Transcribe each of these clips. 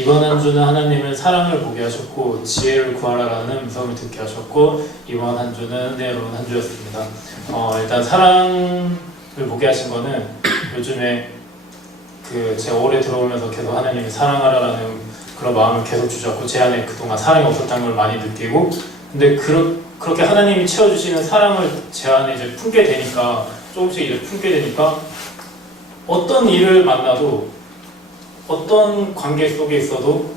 이번 한 주는 하나님은 사랑을 보게 하셨고 지혜를 구하라라는 음성을 듣게 하셨고 이번 한 주는 은혜로운 한 주였습니다. 일단 사랑을 보게 하신 거는 요즘에 제가 올해 들어오면서 계속 하나님이 사랑하라라는 그런 마음을 계속 주셨고 제 안에 그동안 사랑이 없었다는 걸 많이 느끼고 근데 그렇게 하나님이 채워주시는 사랑을 제 안에 이제 품게 되니까 조금씩 이제 품게 되니까 어떤 일을 만나도 어떤 관계 속에 있어도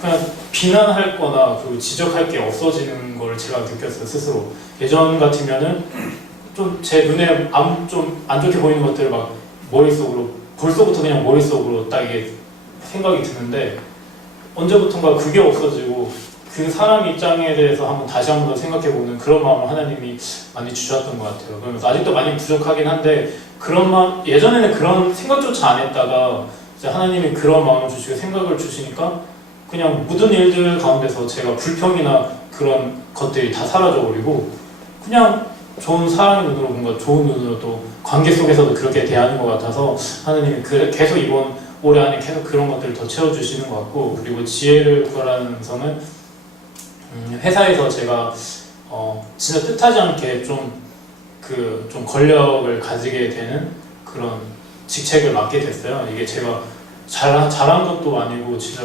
그냥 비난할 거나 그리고 지적할 게 없어지는 걸 제가 느꼈어요, 스스로. 예전 같으면은 좀 제 눈에 좀 안 좋게 보이는 것들을 막 머릿속으로, 벌써부터 그냥 머릿속으로 딱 이게 생각이 드는데 언제부턴가 그게 없어지고 그 사람 입장에 대해서 다시 한번 더 생각해보는 그런 마음을 하나님이 많이 주셨던 것 같아요. 그러면서 아직도 많이 부족하긴 한데 그런 마음, 예전에는 그런 생각조차 안 했다가 하나님이 그런 마음을 주시고 생각을 주시니까 그냥 모든 일들 가운데서 제가 불평이나 그런 것들이 다 사라져버리고 그냥 좋은 사랑의 눈으로 뭔가 좋은 눈으로 또 관계 속에서도 그렇게 대하는 것 같아서 하나님이 계속 이번 올해 안에 계속 그런 것들을 더 채워주시는 것 같고 그리고 지혜를 구하라는 음성은 회사에서 제가 진짜 뜻하지 않게 좀 권력을 가지게 되는 그런 직책을 맡게 됐어요. 이게 제가 잘한 것도 아니고 진짜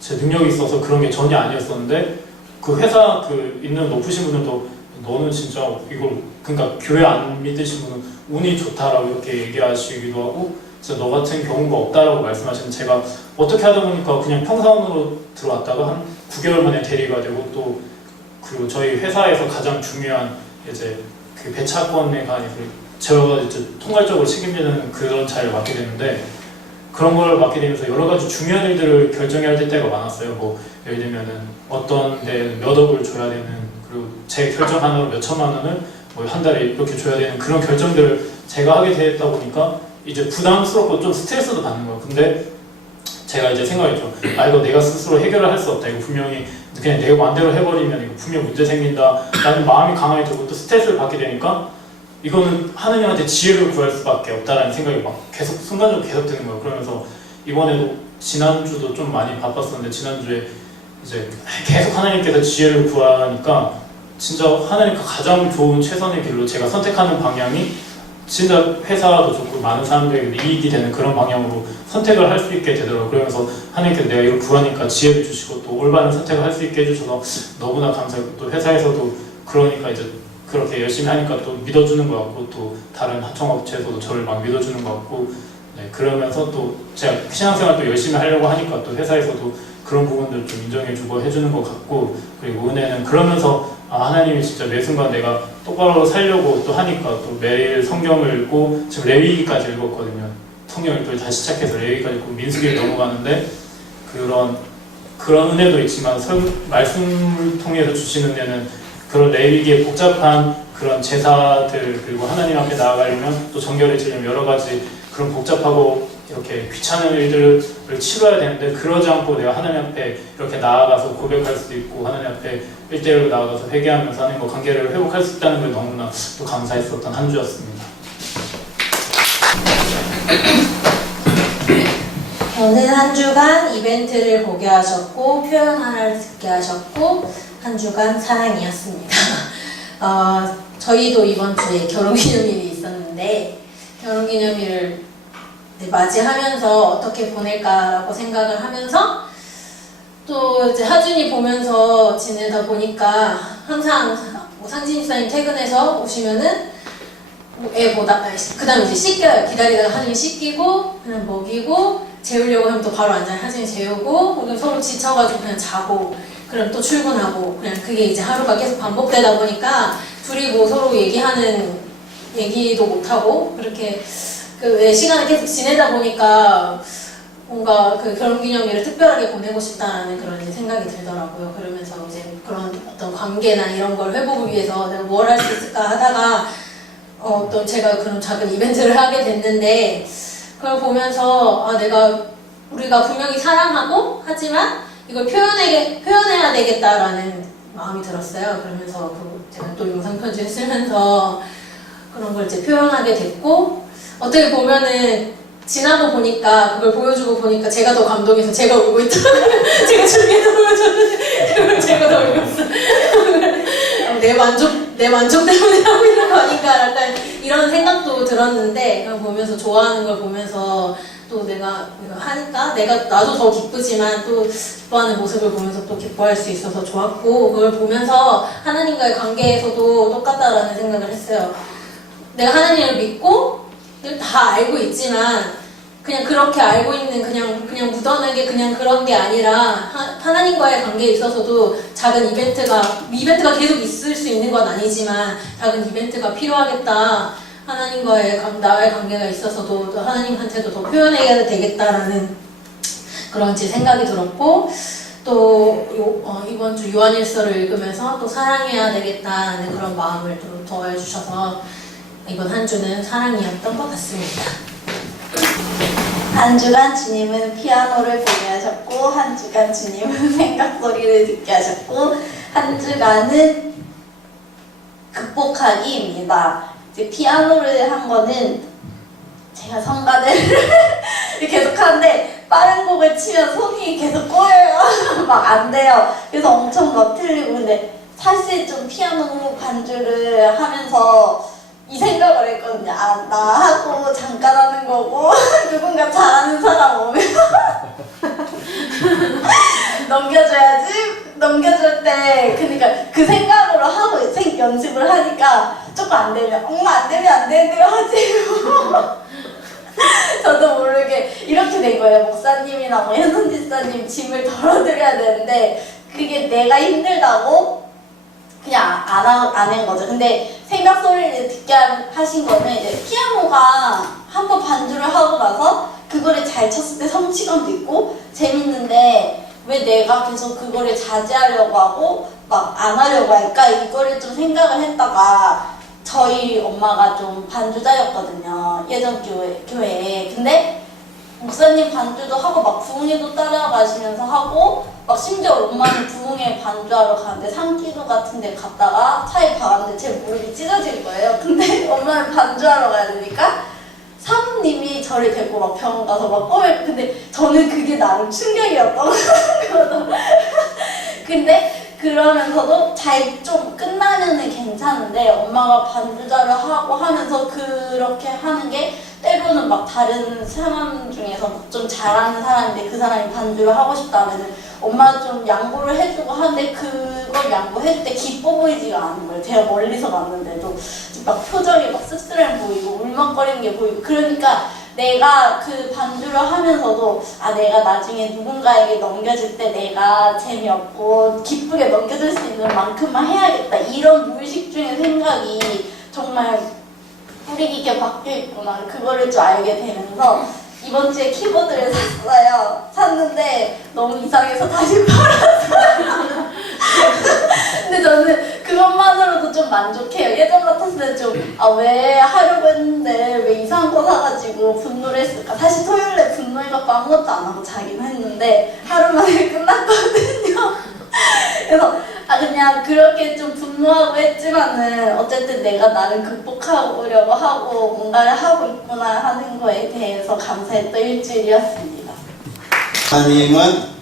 제 능력이 있어서 그런 게 전혀 아니었었는데 그 회사 있는 높으신 분들도 너는 진짜 이걸 그러니까 교회 안 믿으신 분은 운이 좋다라고 이렇게 얘기하시기도 하고 진짜 너 같은 경우가 없다라고 말씀하시는 제가 어떻게 하다 보니까 그냥 평사원으로 들어왔다가 한 9개월 만에 대리가 되고 또 그리고 저희 회사에서 가장 중요한 이제 그 배차권에 관해서 제가 이제 통괄적으로 책임지는 그런 자리를 맡게 됐는데 그런 걸 맡게 되면서 여러 가지 중요한 일들을 결정해야 될 때가 많았어요. 예를 들면은 어떤 데 몇 억을 줘야 되는 그리고 제 결정 하나로 몇 천만 원을 한 달에 이렇게 줘야 되는 그런 결정들을 제가 하게 되다 보니까 이제 부담스럽고 좀 스트레스도 받는 거예요. 근데 제가 이제 생각했죠. 이거 내가 스스로 해결을 할 수 없다. 이거 분명히 그냥 내가 마음대로 해버리면 이거 분명 문제 생긴다. 라는 마음이 강하게 들고 또 스트레스를 받게 되니까 이거는 하느님한테 지혜를 구할 수밖에 없다라는 생각이 계속 순간적으로 계속 드는 거예요. 그러면서 이번에도 지난주도 좀 많이 바빴었는데 지난주에 이제 계속 하나님께서 지혜를 구하니까 진짜 하나님과 가장 좋은 최선의 길로 제가 선택하는 방향이 진짜 회사도 좋고 많은 사람들에게 이익이 되는 그런 방향으로 선택을 할 수 있게 되더라고요. 그러면서 하나님께서 내가 이걸 구하니까 지혜를 주시고 또 올바른 선택을 할 수 있게 해주셔서 너무나 감사하고 또 회사에서도 그러니까 이제 그렇게 열심히 하니까 또 믿어주는 것 같고 또 다른 하청업체에서도 저를 막 믿어주는 것 같고 그러면서 또 제가 신앙생활 또 열심히 하려고 하니까 또 회사에서도 그런 부분들 좀 인정해주고 해주는 것 같고 그리고 은혜는 그러면서 하나님이 진짜 매 순간 내가 똑바로 살려고 또 하니까 또 매일 성경을 읽고 지금 레위기까지 읽었거든요. 성경을 또 다시 시작해서 레위기까지 읽고 민수기를 넘어가는데 그런 은혜도 있지만 말씀을 통해서 주시는 은혜는 그런 레위기의 복잡한 그런 제사들 그리고 하나님 앞에 나아가려면 또 정결해지려면 여러 가지 그런 복잡하고 이렇게 귀찮은 일들을 치러야 되는데 그러지 않고 내가 하나님 앞에 이렇게 나아가서 고백할 수도 있고 하나님 앞에 1대1로 나아가서 회개하면서 하나님과 관계를 회복할 수 있다는 걸 너무나 또 감사했었던 한 주였습니다. 저는 한 주간 이벤트를 보게 하셨고 표현하를 듣게 하셨고 한 주간 사랑이었습니다. 저희도 이번 주에 결혼기념일이 있었는데 결혼기념일을 맞이하면서 어떻게 보낼까라고 생각을 하면서 또 이제 하준이 보면서 지내다 보니까 항상 상진 집사님 퇴근해서 오시면은 그 다음에 이제 씻겨요. 기다리다가 하준이 씻기고 그냥 먹이고 재우려고 하면 또 바로 앉아요. 하준이 재우고 그리고 서로 지쳐가지고 그냥 자고 그럼 또 출근하고 그냥 그게 이제 하루가 계속 반복되다 보니까 둘이 서로 얘기도 못하고 그렇게 시간을 계속 지내다 보니까 뭔가 결혼기념일을 특별하게 보내고 싶다라는 그런 생각이 들더라고요. 그러면서 이제 그런 어떤 관계나 이런 걸 회복을 위해서 내가 뭘 할 수 있을까 하다가 또 제가 그런 작은 이벤트를 하게 됐는데 그걸 보면서 우리가 분명히 사랑하고 하지만 이걸 표현해야 되겠다라는 마음이 들었어요. 그러면서 제가 또 영상 편지를 쓰면서 그런 걸 이제 표현하게 됐고 어떻게 보면은 지나고 보니까 그걸 보여주고 보니까 제가 더 감동해서 제가 울고 있더라고요. 제가 준비해서 보여줬는데 제가 더 울고 있어. 내 만족 때문에 하고 있는 거 아닌가 약간 이런 생각도 들었는데 그걸 보면서 좋아하는 걸 보면서 또 내가 하니까 나도 더 기쁘지만 또 기뻐하는 모습을 보면서 또 기뻐할 수 있어서 좋았고 그걸 보면서 하나님과의 관계에서도 똑같다라는 생각을 했어요. 내가 하나님을 믿고 다 알고 있지만 그냥 그렇게 알고 있는 그냥 묻어나게 그냥 그런 게 아니라 하나님과의 관계에 있어서도 작은 이벤트가 계속 있을 수 있는 건 아니지만 작은 이벤트가 필요하겠다. 하나님과의 나의 관계가 있어서도 또 하나님한테도 더 표현해야 되겠다라는 그런 제 생각이 들었고 또 이번 주 요한일서를 읽으면서 또 사랑해야 되겠다는 그런 마음을 또 더해주셔서 이번 한 주는 사랑이었던 것 같습니다. 한 주간 주님은 피아노를 보게 하셨고 한 주간 주님은 생각 소리를 듣게 하셨고 한 주간은 극복하기입니다. 이제 피아노를 한 거는 제가 성가대를 계속 하는데 빠른 곡을 치면 손이 계속 꼬여요. 막 안 돼요. 그래서 엄청 막 틀리고 근데 사실 좀 피아노 반주를 하면서 이 생각을 했거든요. 아, 나 하고 잠깐 하는 거고 누군가 잘하는 사람 오면 넘겨줘야지. 넘겨줄 때 그러니까 그 생각으로 하고 연습을 하니까 조금 안 되면 엄마 안 되면 안 되는 대로 하지. 저도 모르게 이렇게 된 거예요. 목사님이나 뭐 현선 집사님 짐을 덜어드려야 되는데 그게 내가 힘들다고 그냥 안 한 거죠. 근데 생각 소리를 듣게 하신 거는 이제 피아노가 한번 반주를 하고 나서 그거를 잘 쳤을 때 성취감도 있고 재밌는데 왜 내가 계속 그거를 자제하려고 하고 막 안 하려고 할까 이거를 좀 생각을 했다가 저희 엄마가 좀 반주자였거든요. 예전 교회에. 근데 목사님 반주도 하고 막 부흥회도 따라가시면서 하고 막 심지어 엄마는 부흥회 반주하러 가는데 산기도 같은 데 갔다가 차에 박았는데 제 무릎이 찢어질 거예요. 근데 엄마는 반주하러 가야 되니까 사모님이 저를 데리고 막 병원 가서 막 근데 저는 그게 나름 충격이었던 거거든요. 근데 그러면서도 잘 좀 끝나면은 괜찮은데 엄마가 반주자를 하고 하면서 그렇게 하는 게 때로는 막 다른 사람 중에서 좀 잘하는 사람인데 그 사람이 반주를 하고 싶다면은 엄마가 좀 양보를 해주고 하는데 그걸 양보해줄 때 기뻐 보이지가 않은 거예요. 제가 멀리서 봤는데도 막 표정이 막 씁쓸해 보이고 울먹거리는 게 보이고 그러니까 내가 그 반주를 하면서도 아 내가 나중에 누군가에게 넘겨줄 때 내가 재미없고 기쁘게 넘겨줄 수 있는 만큼만 해야겠다 이런 무의식 중의 생각이 정말 뿌리 깊게 박혀있구나 그거를 좀 알게 되면서 이번 주에 키보드를 샀어요. 샀는데 너무 이상해서 다시 팔았어요. 근데 저는 그것만으로도 좀 만족해요. 예전 같았을 때 좀 아 왜 하려고 했는데 왜 이상한 거 사가지고 분노를 했을까. 사실 토요일에 분노해갖고 아무것도 안 하고 자긴 했는데 하루 만에 끝났거든요. 그래서 아 그냥 그렇게 좀 분노하고 했지만은 어쨌든 내가 나를 극복하려고 하고 뭔가를 하고 있구나 하는 거에 대해서 감사했던 일주일이었습니다. 하나님은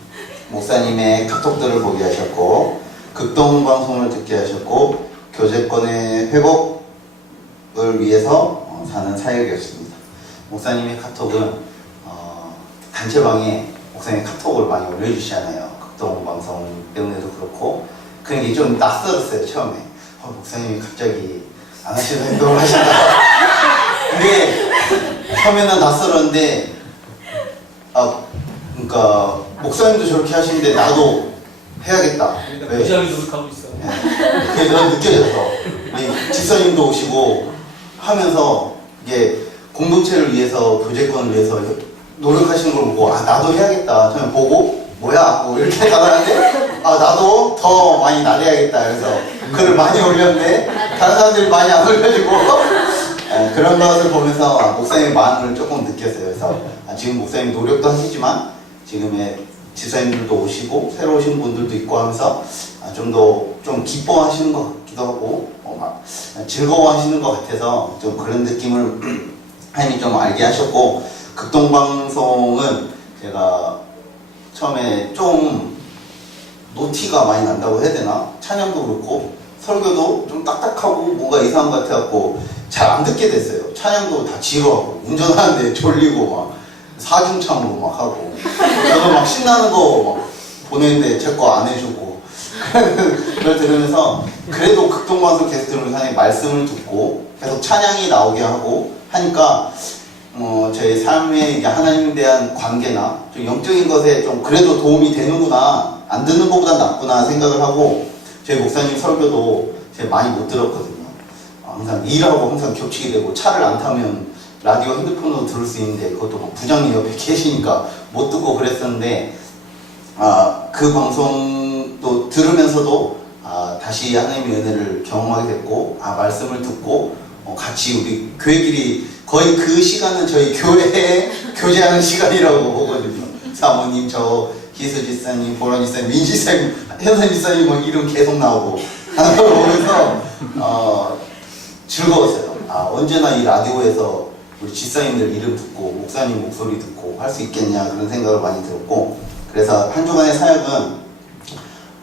목사님의 카톡들을 보게 하셨고 극동 방송을 듣게 하셨고 교제권의 회복을 위해서 사는 사역이었습니다. 목사님의 카톡은 단체방에 목사님의 카톡을 많이 올려주시잖아요. 극동 방송 때문에도 그렇고 그런 게 좀 낯설었어요. 처음에 목사님이 갑자기 안 하시는 행동을 하신다. 근데 처음에는 낯설었는데 그러니까 목사님도 저렇게 하시는데 나도 해야겠다. 그러니까 무지하게 노력하고 있어. 그게 너무 느껴져서 집사님도 오시고 하면서 이게 공동체를 위해서 교제권을 위해서 노력하시는 걸 보고 아 나도 해야겠다. 저는 보고 뭐야 뭐 이렇게 가다는데 아 나도 더 많이 나대야겠다. 그래서 글을 많이 올렸는데 다른 사람들이 많이 안 올려주고 그런 것을 보면서 목사님의 마음을 조금 느꼈어요. 그래서 지금 목사님 노력도 하시지만 지금의 집사님들도 오시고 새로 오신 분들도 있고 하면서 좀 더 좀 기뻐하시는 것 같기도 하고 막 즐거워하시는 것 같아서 좀 그런 느낌을 하나님이 좀 알게 하셨고 극동방송은 제가 처음에 좀 노티가 많이 난다고 해야 되나? 찬양도 그렇고 설교도 좀 딱딱하고 뭔가 이상한 것 같아갖고 잘 안 듣게 됐어요. 찬양도 다 지루하고 운전하는데 졸리고 막 사중창으로 막 하고 저도 막 신나는 거 막 보내는데 제 거 안 해주고 그걸 들으면서 그래도 극동방송 계속 들으면서 하나님 말씀을 듣고 계속 찬양이 나오게 하고 하니까 저의 삶의 이제 하나님에 대한 관계나 좀 영적인 것에 좀 그래도 도움이 되는구나, 안 듣는 것보단 낫구나 생각을 하고 저희 목사님 설교도 제가 많이 못 들었거든요. 항상 일하고 항상 겹치게 되고 차를 안 타면 라디오 핸드폰으로 들을 수 있는데 그것도 막 부장님 옆에 계시니까 못 듣고 그랬었는데 그 방송도 들으면서도 다시 하나님의 은혜를 경험하게 됐고 말씀을 듣고 같이 우리 교회끼리 거의 그 시간은 저희 교회에 교제하는 시간이라고 보거든요. 사모님, 저 기수 지사님, 보라 지사님, 민지 지사님, 현선 지사님 뭐 이름 계속 나오고 하는 걸 보면서 즐거웠어요. 언제나 이 라디오에서 우리 지사님들 이름 듣고 목사님 목소리 듣고 할 수 있겠냐 그런 생각을 많이 들었고 그래서 한 주간의 사역은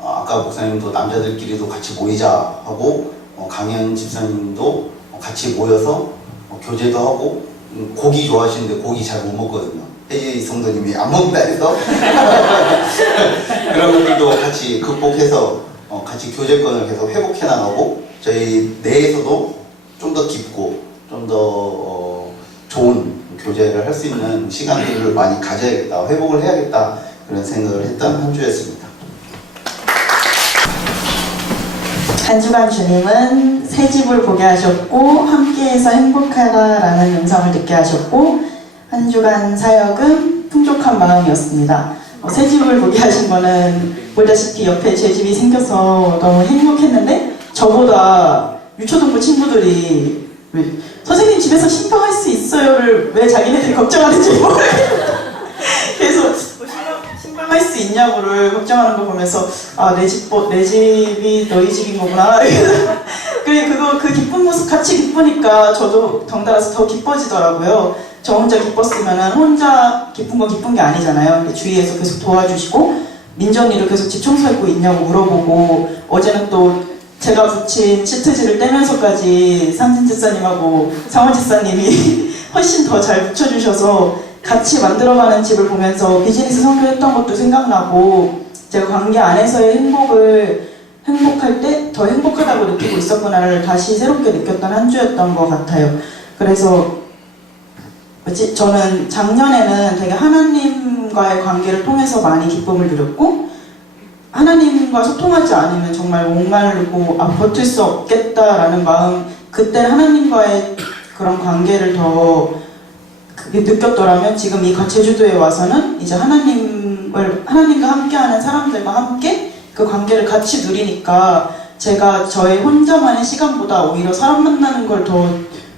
아까 목사님도 남자들끼리도 같이 모이자 하고 강현 집사님도 같이 모여서 교제도 하고 고기 좋아하시는데 고기 잘 못 먹거든요. 혜지 성도님이 안 먹는다 해서 그런 것들도 같이 극복해서 같이 교제권을 계속 회복해 나가고 저희 내에서도 좀 더 깊고 좀 더 좋은 교제를 할 수 있는 시간들을 많이 가져야겠다, 회복을 해야겠다 그런 생각을 했던 한 주였습니다. 한 주간 주님은 새 집을 보게 하셨고 함께해서 행복하다라는 음성을 듣게 하셨고 한 주간 사역은 풍족한 마음이었습니다. 새 집을 보게 하신 거는 보다시피 옆에 제 집이 생겨서 너무 행복했는데 저보다 유초등부 친구들이 선생님 집에서 신방할 수 있어요를 왜 자기네들이 걱정하는지 모르겠어요. 계속 신방할 수 있냐고를 걱정하는 거 보면서 내 집이 너희 집인 거구나. 그래 그 기쁜 모습 같이 기쁘니까 저도 덩달아서 더 기뻐지더라고요. 저 혼자 기뻤으면 혼자 기쁜 건 기쁜 게 아니잖아요. 주위에서 계속 도와주시고 민정이도 계속 집 청소하고 있냐고 물어보고 어제는 또 제가 붙인 시트지를 떼면서까지 상진 집사님하고 상원 집사님이 훨씬 더 잘 붙여주셔서 같이 만들어가는 집을 보면서 비즈니스 선교했던 것도 생각나고 제가 관계 안에서의 행복할 때 더 행복하다고 느끼고 있었구나를 다시 새롭게 느꼈던 한 주였던 것 같아요. 그래서 저는 작년에는 되게 하나님과의 관계를 통해서 많이 기쁨을 누렸고 하나님과 소통하지 않으면 정말 목마르고 버틸 수 없겠다라는 마음 그때 하나님과의 그런 관계를 더 느꼈더라면 지금 이 제주도에 와서는 이제 하나님과 함께하는 사람들과 함께 그 관계를 같이 누리니까 제가 저의 혼자만의 시간보다 오히려 사람 만나는 걸 더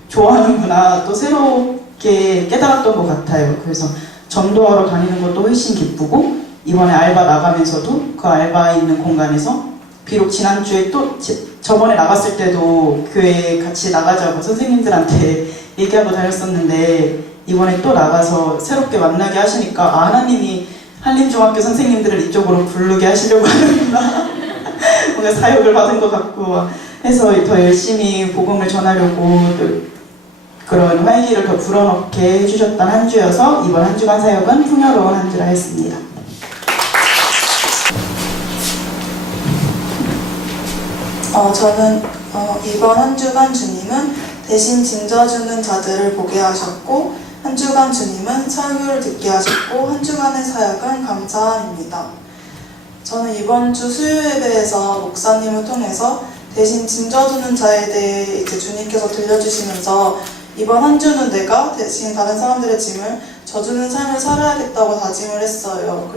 좋아하는구나 또 새롭게 깨달았던 것 같아요. 그래서 전도하러 다니는 것도 훨씬 기쁘고 이번에 알바 나가면서도 그 알바 있는 공간에서 비록 지난주에 또 저번에 나갔을 때도 교회 같이 나가자고 선생님들한테 얘기하고 다녔었는데 이번에 또 나가서 새롭게 만나게 하시니까 하나님이 한림중학교 선생님들을 이쪽으로 부르게 하시려고 하는구나 뭔가 사역을 받은 것 같고 해서 더 열심히 복음을 전하려고 그런 활기를 더 불어넣게 해주셨던 한 주여서 이번 한 주간 사역은 풍요로운 한 주라 했습니다. 저는 이번 한 주간 주님은 대신 징져주는 자들을 보게 하셨고 한 주간 주님은 설교를 듣게 하셨고 한 주간의 사역은 감사입니다. 저는 이번 주 수요 예배에서 목사님을 통해서 대신 징져주는 자에 대해 이제 주님께서 들려주시면서 이번 한 주는 내가 대신 다른 사람들의 짐을 져주는 삶을 살아야겠다고 다짐을 했어요.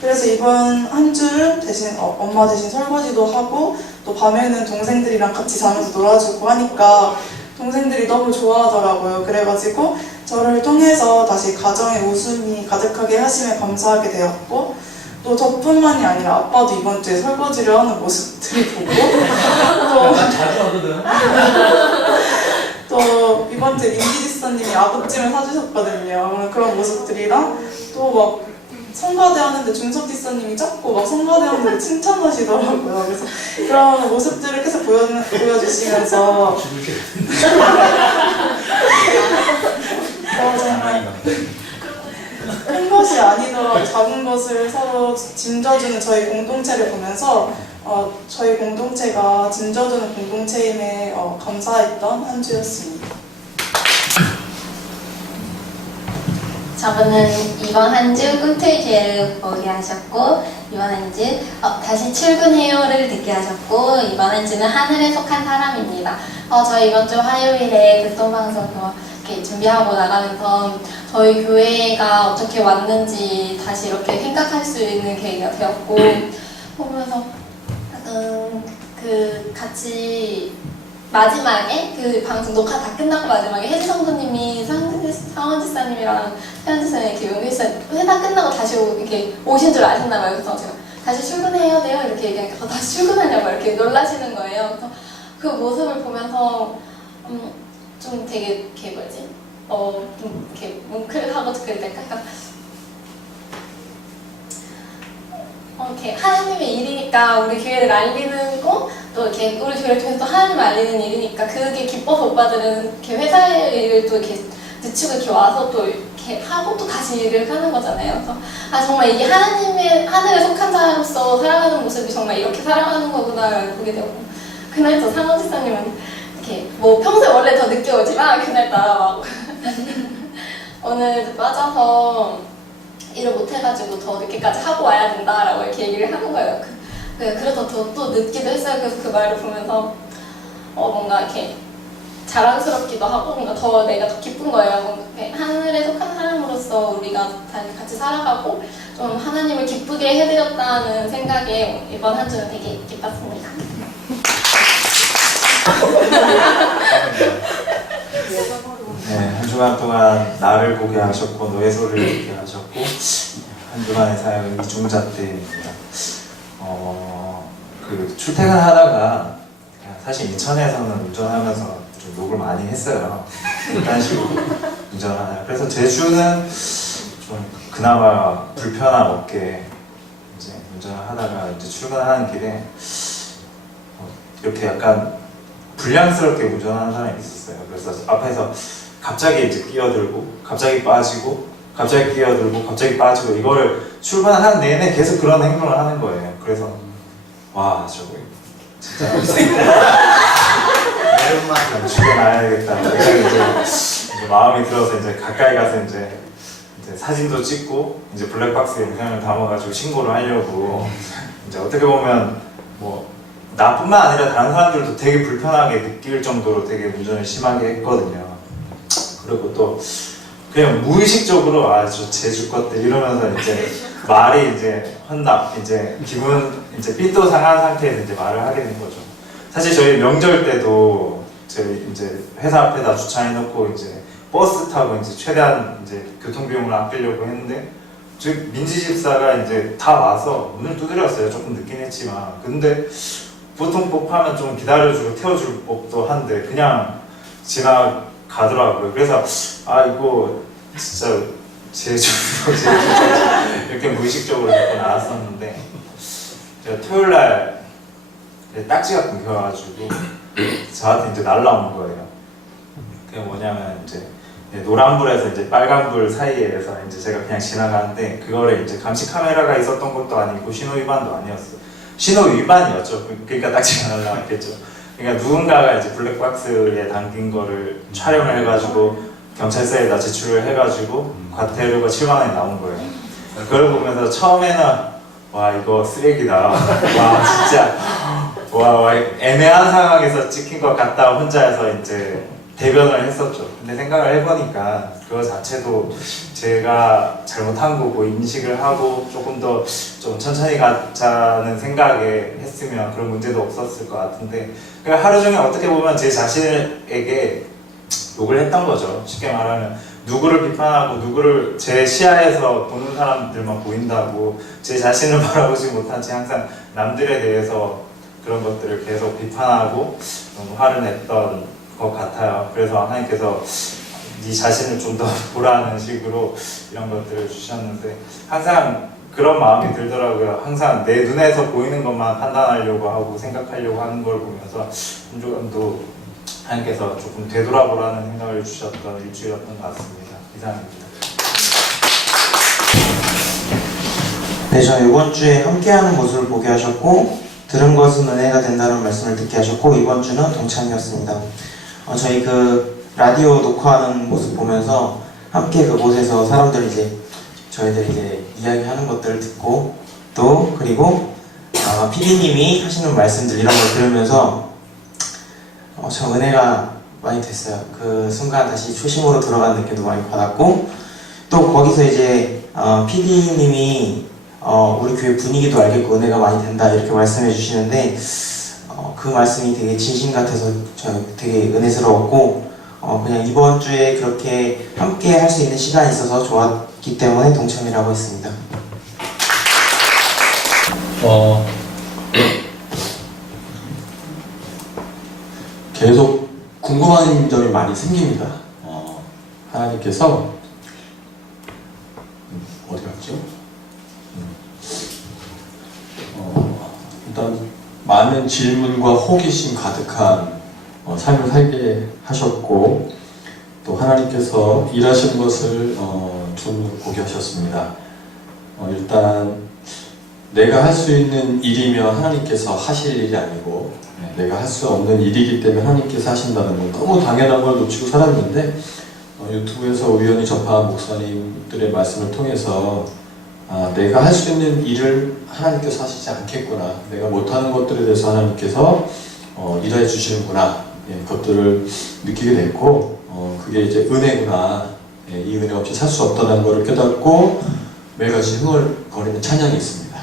그래서 이번 한 주를 대신 엄마 대신 설거지도 하고 또 밤에는 동생들이랑 같이 자면서 놀아주고 하니까 동생들이 너무 좋아하더라고요. 그래가지고 저를 통해서 다시 가정에 웃음이 가득하게 하심에 감사하게 되었고 또 저뿐만이 아니라 아빠도 이번 주에 설거지를 하는 모습들을 보고 또 이번 주에 민지 지사님이 아구찜을 사주셨거든요. 그런 모습들이랑 또 막 성가대 하는데 준석 지사님이 자꾸 막 성가대 하는데 칭찬하시더라고요. 그래서 그런 모습들을 계속 보여주시면서 정말 큰 것이 아니더라도 작은 것을 서로 짐져주는 저희 공동체를 보면서 저희 공동체가 짐져주는 공동체임에 감사했던 한 주였습니다. 저분은 이번 한 주 꿈틀기를 보게 하셨고, 이번 한 주 다시 출근해요를 듣게 하셨고, 이번 한 주는 하늘에 속한 사람입니다. 저희 이번 주 화요일에 극동방송 이렇게 준비하고 나가면서 저희 교회가 어떻게 왔는지 다시 이렇게 생각할 수 있는 계기가 되었고, 보면서 같이 마지막에 그 방송 녹화 다 끝나고 마지막에 혜지 성도님이 상원 지사님이랑 태연 지사님 이렇게 용기사 회사 끝나고 다시 이렇게 오신 줄 아셨나봐요. 그래서 제가 다시 출근해야 돼요 이렇게 얘기하니까 다시 출근하냐고 이렇게 놀라시는 거예요. 그래서 그 모습을 보면서 좀 되게 이렇게 좀 이렇게 뭉클하고 그랬달까? 이렇게 하나님의 일이니까 우리 교회를 알리는 거, 또 이렇게 우리 교회를 통해서 또 하나님을 알리는 일이니까 그게 기뻐서 오빠들은 이렇게 회사 일을 또 이렇게 늦추고 이렇게 와서 또 이렇게 하고 또 다시 일을 하는 거잖아요. 그래서 정말 이게 하나님의 하늘에 속한 자로서 살아가는 모습이 정말 이렇게 살아가는 거구나를 보게 되고, 그날 또 상원 지사님은 이렇게 평소에 원래 더 늦게 오지만 그날따라 막 오늘 빠져서 일을 못해가지고 더 늦게까지 하고 와야 된다라고 이렇게 얘기를 하는 거예요. 그래서 또 늦기도 했어요. 그래서 그 말을 보면서 뭔가 이렇게 자랑스럽기도 하고 뭔가 내가 더 기쁜 거예요. 하늘에 속한 사람으로서 우리가 같이 살아가고 좀 하나님을 기쁘게 해드렸다는 생각에 이번 한 주는 되게 기뻤습니다. 네, 한 주간 동안 나를 보게 하셨고 너의 소리를 듣게 하셨고 한 주간의 사역은 이중자 때입니다. 그 출퇴근하다가 사실 인천에서는 운전하면서 좀 욕을 많이 했어요. 이런 식으로 운전하나요. 그래서 제주는 좀 그나마 불편함 없게 이제 운전을 하다가 이제 출근하는 길에 이렇게 약간 불량스럽게 운전하는 사람이 있었어요. 그래서 앞에서 갑자기 이제 끼어들고, 갑자기 빠지고, 갑자기 끼어들고, 갑자기 빠지고, 이거를 출발하는 내내 계속 그런 행동을 하는 거예요. 그래서, 와, 저거, 진짜. 매운맛을 죽여놔야겠다. 내가 이제 마음이 들어서 이제 가까이 가서 이제 사진도 찍고, 이제 블랙박스에 영상을 담아가지고 신고를 하려고, 이제 어떻게 보면, 나뿐만 아니라 다른 사람들도 되게 불편하게 느낄 정도로 되게 운전을 심하게 했거든요. 그리고 또 그냥 무의식적으로 저 제주 것들 이러면서 이제 말이 이제 헌납 이제 기분 이제 삔또 상한 상태에서 이제 말을 하게 된 거죠. 사실 저희 명절 때도 저희 이제 회사 앞에다 주차해놓고 이제 버스 타고 이제 최대한 이제 교통 비용을 아끼려고 했는데 저희 민지 집사가 이제 다 와서 문을 두드렸어요. 조금 늦긴 했지만 근데 보통 법하면 좀 기다려주고 태워줄 법도 한데 그냥 지나가더라고요. 그래서 이거 진짜 제주도 이렇게 무의식적으로 듣고 나왔었는데 제가 토요일날 딱지가 끊겨가지고 저한테 이제 날라온 거예요. 그게 뭐냐면 이제 노란불에서 이제 빨간불 사이에서 이제 제가 그냥 지나가는데 그거를 이제 감시 카메라가 있었던 것도 아니고 신호 위반도 아니었어요. 신호 위반이었죠. 그러니까 딱지가 날라왔겠죠. 그러니까 누군가가 이제 블랙박스에 담긴 거를 촬영을 해가지고 경찰서에다 제출을 해가지고 과태료가 7만 원이 나온 거예요. 그걸 보면서 처음에는 와 이거 쓰레기다. 와 진짜 와 애매한 상황에서 찍힌 것 같다 혼자서 이제 대변을 했었죠. 근데 생각을 해보니까 그거 자체도 제가 잘못한 거고 인식을 하고 조금 더 좀 천천히 가자는 생각에 했으면 그런 문제도 없었을 것 같은데 그러니까 하루 종일 어떻게 보면 제 자신에게 욕을 했던 거죠. 쉽게 말하면 누구를 비판하고 누구를 제 시야에서 보는 사람들만 보인다고 제 자신을 바라보지 못한 채 항상 남들에 대해서 그런 것들을 계속 비판하고 화를 냈던 것 같아요. 그래서 하나님께서 네 자신을 좀 더 보라는 식으로 이런 것들을 주셨는데 항상 그런 마음이 들더라고요. 항상 내 눈에서 보이는 것만 판단하려고 하고 생각하려고 하는 걸 보면서 한 주간도 하나님께서 조금 되돌아보라는 생각을 주셨던 일주일이었던 것 같습니다. 이상입니다. 네, 저 이번 주에 함께하는 모습을 보게 하셨고 들은 것은 은혜가 된다는 말씀을 듣게 하셨고 이번 주는 동참이었습니다. 저희 그 라디오 녹화하는 모습 보면서 함께 그곳에서 사람들이 이제 저희들이 이제 이야기하는 것들을 듣고 또 그리고 PD님이 하시는 말씀들 이런 걸 들으면서 참 은혜가 많이 됐어요. 그 순간 다시 초심으로 들어가는 느낌도 많이 받았고 또 거기서 이제 PD님이 우리 교회 분위기도 알겠고 은혜가 많이 된다 이렇게 말씀해 주시는데 그 말씀이 되게 진심 같아서 저 되게 은혜스러웠고 그냥 이번 주에 그렇게 함께 할 수 있는 시간이 있어서 좋았기 때문에 동참이라고 했습니다. 계속 궁금한 점이 많이 생깁니다. 하나님께서 어디 갔죠? 일단 많은 질문과 호기심 가득한 삶을 살게 하셨고 또 하나님께서 일하시는 것을 두 눈으로 보게 하셨습니다. 일단 내가 할 수 있는 일이면 하나님께서 하실 일이 아니고 내가 할 수 없는 일이기 때문에 하나님께서 하신다는 건 너무 당연한 걸 놓치고 살았는데 유튜브에서 우연히 접한 목사님들의 말씀을 통해서 내가 할 수 있는 일을 하나님께서 하시지 않겠구나, 내가 못하는 것들에 대해서 하나님께서 일해 주시는구나, 그것들을 느끼게 됐고 그게 이제 은혜구나, 이 은혜 없이 살 수 없다는 것을 깨닫고 매일같이 흥얼거리는 찬양이 있습니다.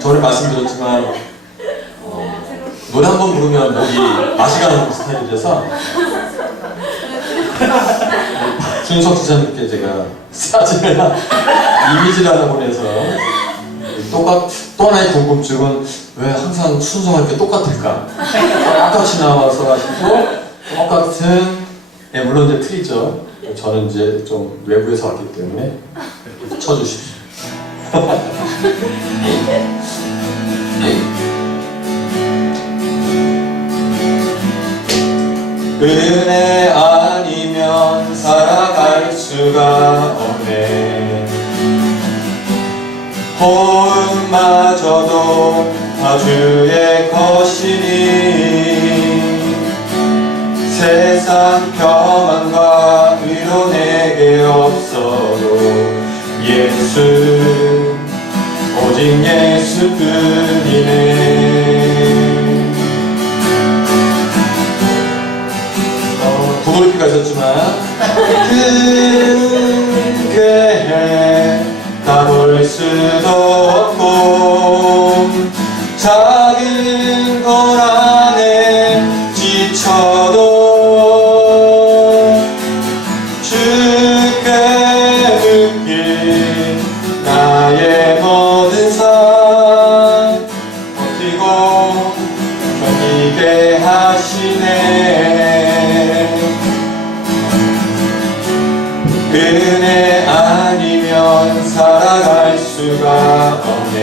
전에 말씀드렸지만 노래 한 번 부르면 목이 맛이 가는 스타일이라서 순석 지사님께 제가 사진을 이미지를 하나 보내서 또 하나의 궁금증은 왜 항상 순서가 이렇게 똑같을까? 똑같이 나와서 하시고 똑같은, 물론 이제 틀리죠. 저는 이제 좀 외부에서 왔기 때문에 쳐주십시오. 은혜 아니면 살아갈 수가 없네. 호흡마저도 다 주의 것이니 세상 평안과 위로 내게 없어도 예수, 오직 예수뿐이네. 구도리피가 있었지만 큰 교회 가볼 수도 없고 작은 걸 안에 지쳐도 주께 묶인 나의 모든 삶 버티고 견디게 하시네. 은혜 아니면 살아갈 수가 없네.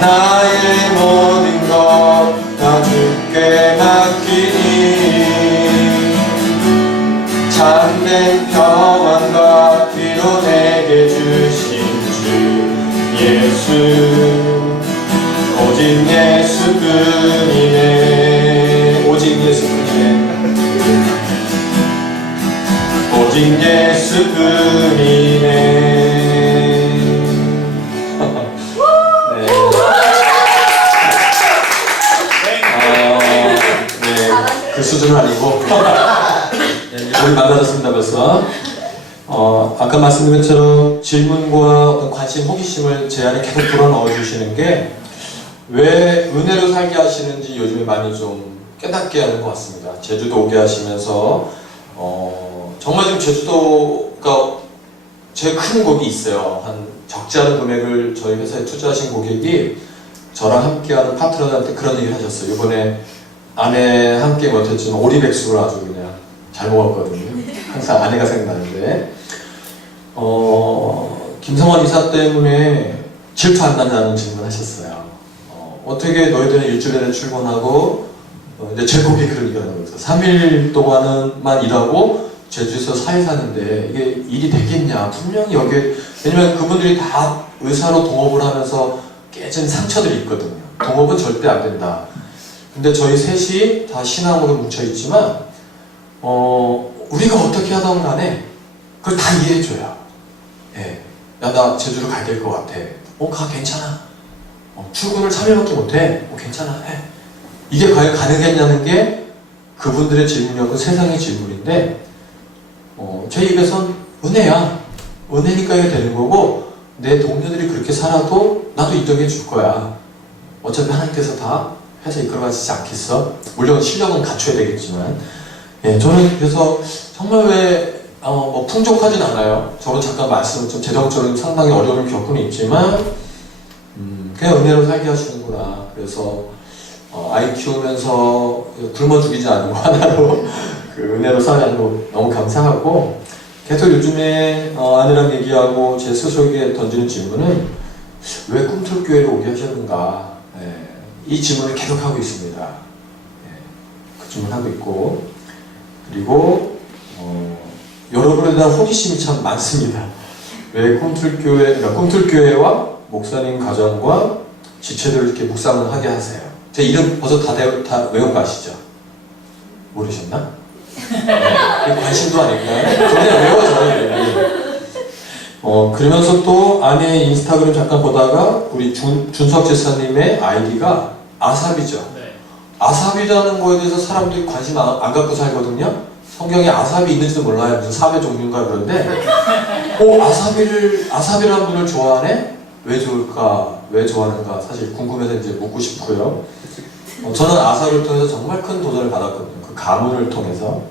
나의 모든 것 다 주께 맡기니 참된 평안과 위로 내게 주신 주 예수, 오직 예수뿐이네. 오직 예수뿐이네. 오직 예수뿐이네. 그 수준은 아니고 우리 만나셨습니다 벌써. 아까 말씀드린 것처럼 질문과 어떤 관심, 호기심을 제 안에 계속 불어넣어 주시는 게 왜 은혜로 살게 하시는지 요즘에 많이 좀 깨닫게 하는 것 같습니다. 제주도 오게 하시면서 정말 지금 제주도가 제일 큰 곡이 있어요. 한 적지 않은 금액을 저희 회사에 투자하신 고객이 저랑 함께하는 파트너들한테 그런 얘기를 하셨어요. 이번에 아내 함께 못했지만 오리백숙을 아주 그냥 잘 먹었거든요. 항상 아내가 생각나는데 김성환 이사 때문에 질투 안 난다는 질문을 하셨어요. 어떻게 너희들은 일주일에 출근하고 이제 제국이 그런 얘기를 하는 거죠. 3일 동안만 일하고 제주에서 4일 사는데 이게 일이 되겠냐. 분명히 여기 왜냐면 그분들이 다 의사로 동업을 하면서 깨진 상처들이 있거든요. 동업은 절대 안 된다. 근데 저희 셋이 다 신앙으로 뭉쳐있지만 우리가 어떻게 하던 간에 그걸 다 이해해줘요. 예. 야, 나 제주로 가야 될 것 같아. 가, 괜찮아. 출근을 3일밖에 못해. 괜찮아, 해. 이게 과연 가능했냐는 게 그분들의 질문이었고 세상의 질문인데 제 입에선 은혜야. 은혜니까 이게 되는 거고 내 동료들이 그렇게 살아도 나도 인정해 줄 거야. 어차피 하나님께서 다 해서 이끌어가시지 않겠어? 물론 실력은 갖춰야 되겠지만 예, 저는 그래서 정말 왜 풍족하진 않아요. 저는 잠깐 말씀을 좀 재정적으로 상당히 어려움을 겪고는 있지만 그냥 은혜로 살게 하시는구나. 그래서 아이 키우면서 굶어 죽이지 않고 하나로 그 은혜로 살아가는 거 너무 감사하고 계속 요즘에 아내랑 얘기하고 제 스스로에게 던지는 질문은 왜 꿈틀교회를 오게 하셨는가. 예, 이 질문을 계속 하고 있습니다. 예, 그 질문하고 있고 그리고 여러분에 대한 호기심이 참 많습니다. 왜 꿈틀교회와 목사님 가정과 지체들을 이렇게 묵상을 하게 하세요? 제 이름 벌써 다 외운 거 아시죠? 모르셨나? 네, 관심도 아닐까요? 그냥 외워져요. 그러면서 또 아내 인스타그램 잠깐 보다가 우리 준석 제사님의 아이디가 아삽이죠. 네. 아삽이라는 거에 대해서 사람들이 관심 안 갖고 살거든요. 성경에 아삽이 있는지도 몰라요. 무슨 삽의 종류인가 그런데 아삽이라는 분을 좋아하네? 왜 좋을까? 왜 좋아하는가? 사실 궁금해서 이제 묻고 싶고요. 저는 아삽을 통해서 정말 큰 도전을 받았거든요. 그 가문을 통해서.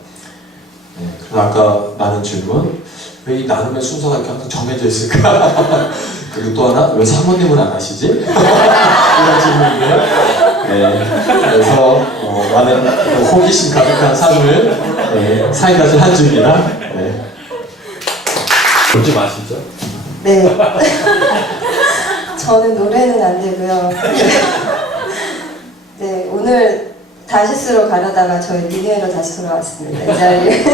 네, 그래서 아까 나눈 질문, 왜 이 나눔의 순서가 이렇게 항상 정해져 있을까? 그리고 또 하나, 왜 사모님은 안 하시지? 이런 질문인데요. 네, 그래서 나는 호기심 가득한 삶을 살가진 한 주입니다. 네. 울지 마시죠. 네. 저는 노래는 안 되고요. 네, 오늘 다시스로 가려다가 저희 미니에로 다시 돌아왔습니다. 이 자리에.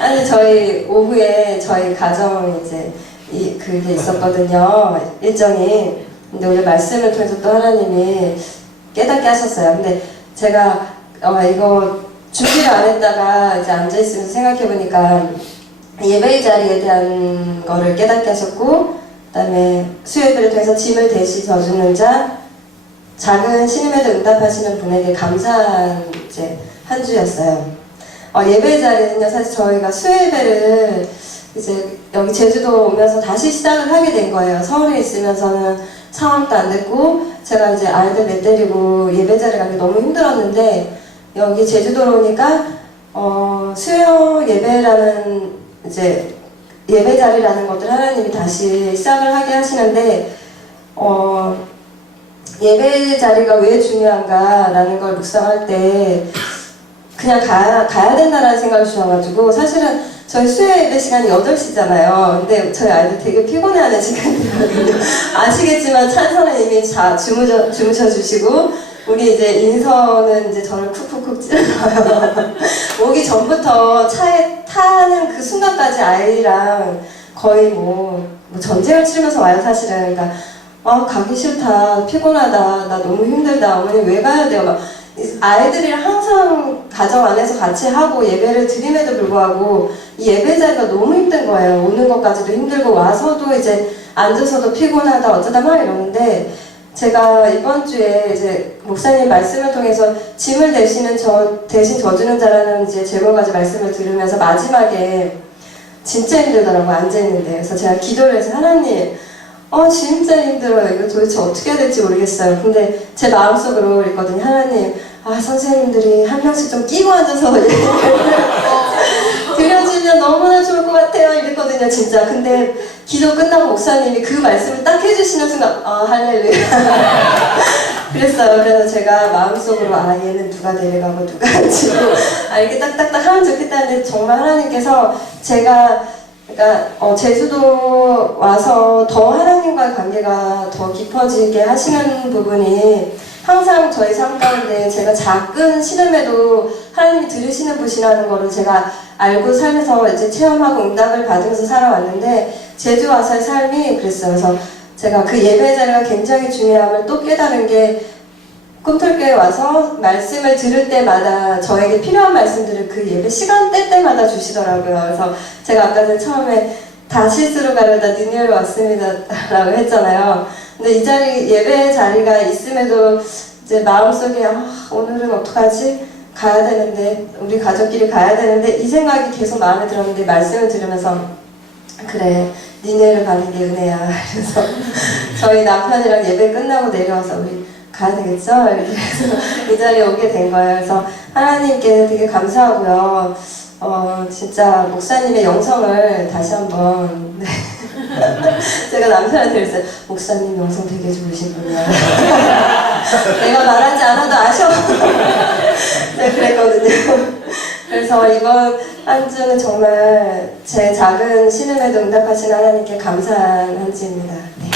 아니, 저희 오후에 저희 가정 이제 그게 있었거든요. 일정이. 근데 오늘 말씀을 통해서 또 하나님이 깨닫게 하셨어요. 근데 제가 이거 준비를 안 했다가 이제 앉아있으면서 생각해보니까 예배의 자리에 대한 거를 깨닫게 하셨고, 그 다음에 수요예배를 통해서 짐을 대신 져주는 자, 작은 신임에도 응답하시는 분에게 감사한 이제 한 주였어요. 예배 자리는요, 사실 저희가 수요예배를 이제 여기 제주도 오면서 다시 시작을 하게 된 거예요. 서울에 있으면서는 상황도 안 됐고, 제가 이제 아이들 내 데리고 예배 자리 가기 너무 힘들었는데, 여기 제주도로 오니까, 수요 예배라는 이제 예배 자리라는 것들 하나님이 다시 시작을 하게 하시는데, 예배 자리가 왜 중요한가라는 걸 묵상할 때 그냥 가야 된다라는 생각이 주셔가지고 사실은 저희 수요 예배 시간이 8시잖아요. 근데 저희 아이들 되게 피곤해하는 시간이거든요. 아시겠지만 찬선은 이미 주무셔 주시고 우리 이제 인선은 이제 저를 쿡쿡쿡 찔러요. 오기 전부터 차에 타는 그 순간까지 아이랑 거의 뭐 전쟁을 치르면서 와요, 사실은. 그러니까 가기 싫다, 피곤하다, 나 너무 힘들다, 어머니 왜 가야 돼요? 막 아이들이랑 항상 가정 안에서 같이 하고 예배를 드림에도 불구하고 이 예배 자리가 너무 힘든 거예요. 오는 것까지도 힘들고 와서도 이제 앉아서도 피곤하다 어쩌다 막 이러는데 제가 이번 주에 이제 목사님 말씀을 통해서 짐을 대신 져주는 자라는 이제 제목 가지고 말씀을 들으면서 마지막에 진짜 힘들더라고요. 앉아있는데. 그래서 제가 기도를 해서 하나님 진짜 힘들어요. 이거 도대체 어떻게 해야 될지 모르겠어요. 근데 제 마음속으로 있거든요. 하나님, 선생님들이 한 명씩 좀 끼고 앉아서 드려주면 너무나 좋을 것 같아요. 이랬거든요, 진짜. 근데 기도 끝나고 목사님이 그 말씀을 딱 해주시는 순간, 할렐루야. 그랬어요. 그래서 제가 마음속으로 얘는 누가 데려가고 누가 안 주고 이렇게 딱딱딱 하면 좋겠다는데 정말 하나님께서 제가 그러니까 제주도 와서 더 하나님과의 관계가 더 깊어지게 하시는 부분이 항상 저희 삶 가운데 제가 작은 시름에도 하나님이 들으시는 분이라는 거를 제가 알고 살면서 이제 체험하고 응답을 받으면서 살아왔는데 제주 와서의 삶이 그랬어요. 그래서 제가 그 예배 자리가 굉장히 중요함을 또 깨달은 게 꿈틀교에 와서 말씀을 들을 때마다 저에게 필요한 말씀들을 그 예배 시간대 때마다 주시더라고요. 그래서 제가 아까 전에 처음에 다 실수로 가려다 니네로 왔습니다 라고 했잖아요. 근데 이 자리, 예배 자리가 있음에도 이제 마음속에 오늘은 어떡하지? 가야 되는데, 우리 가족끼리 가야 되는데 이 생각이 계속 마음에 들었는데 말씀을 들으면서 그래, 니네를 가는 게 은혜야. 그래서 저희 남편이랑 예배 끝나고 내려와서 우리 가야 되겠죠? 이렇게 해서 이 자리에 오게 된 거예요. 그래서 하나님께 되게 감사하고요. 진짜 목사님의 영성을 다시 한번 네. 제가 남편한테 그랬어요. 목사님 영성 되게 좋으시군요. 내가 말하지 않아도 아셔. 네, 그랬거든요. 그래서 이번 한 주는 정말 제 작은 신음에도 응답하신 하나님께 감사한 한 주입니다. 네.